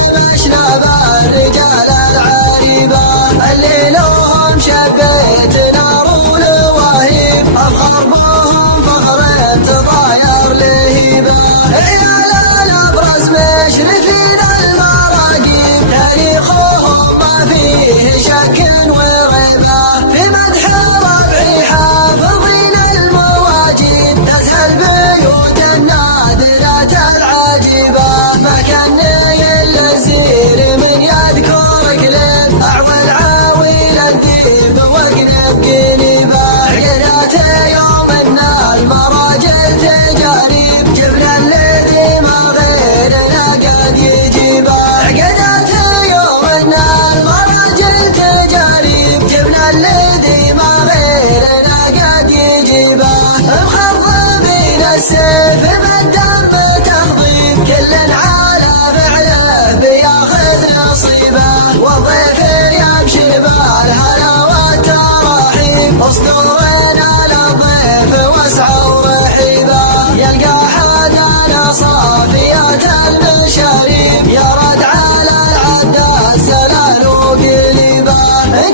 مشنب الرجال العريبة اللي لهم شبيت نار ولواهيب أفخر بهم فخر تضاير لهيبة عيال الأبرز مشرفين المراقيب تاريخهم ما فيه شك وريبة في مدح ربعي حافظين المواجيب تسهل بيوت النادرات العجيبة ما كان إلا الزير من يذكر قلب أعوى العاويل الذيب وقلب قليبة عقدات يوم إن المراجل تجاريب جبنا الذي ما غيرنا قد يجيبه عقدات يوم إن المراجل تجاريب جبنا الذي ما غيرنا قد يجيبه مخضبين السيف بالدم تخضيب كل على فعله بياخذ نصيبه والضيف يمشي بالهلا والتراحيب اسطورنا للضيف واسعه ورحيبه يلقى حدانا صافيات المشاريب يرد على العداد زلال وقليبه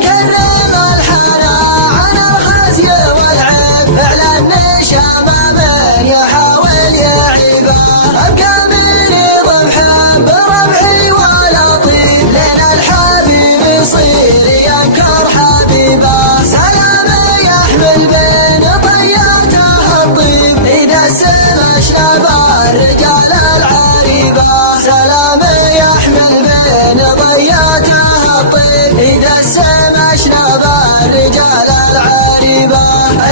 كرم الحنا عن الخزي والعيب فعلا النشام من يحاول يعيبه ابقى من يضحى بربعي ولطيف لين الحبيب يصير ينكر حبيبه سلام يحمل بين طياته الطيب اذا السما شاب الرجال العريبه سلام يحمل بين ضياته الطيب اذا السما شاب الرجال العريبه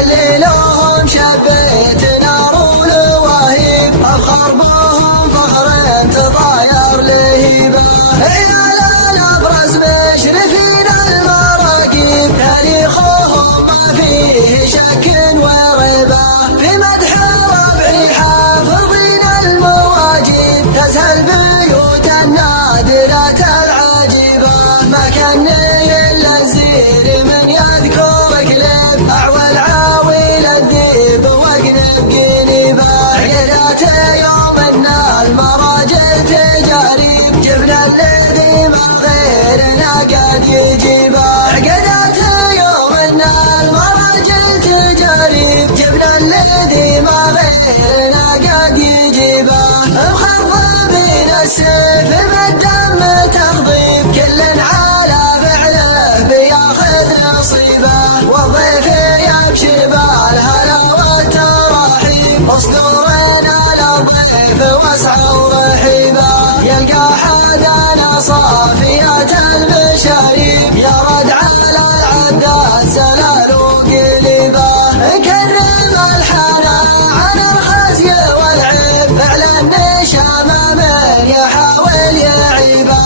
اللي لهم شبيت نار ولواهيب افخر بهم فخر تضاير لهيبه عيال الابرز مشرفين المراقيب تاريخهم ما فيه شك وريبه في مدح ربعي حافظين المواجيب تسهل بيوت النادرات العجيبه ما كان الا الزير من يذكر قلب اعوى العاويل الذيب وقلب قليبه عقدات يوم ان المراجل تجاريب جبنا الذي ما غيرنا قد يجيبه عقدات يوم ان المراجل تجاريب جبنا الذي ما غيرنا قد يجيبه مخضبين السيف بالدم تخضيب كل على فعله بياخذ نصيبه والضيف يمشي بالهلا والتراحيب اسطورنا للضيف واسعه ورحيبه يلقى حدانا صافيات المشاريب يرد على العداد زلال وقليبه كرم الحنا عن الخزي والعيب فعلا النشام من يحاول يعيبه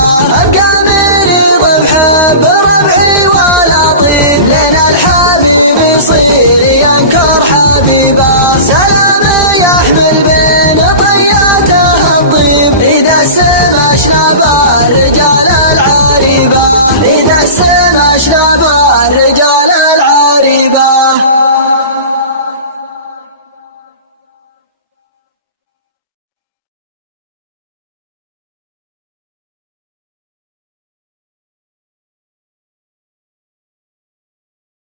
ابقى من يضحى بربعي ولطيف لين الحبيب يصير ينكر حبيبه سلام يحمل بين طياته الطيب اذا السما شاب الرجال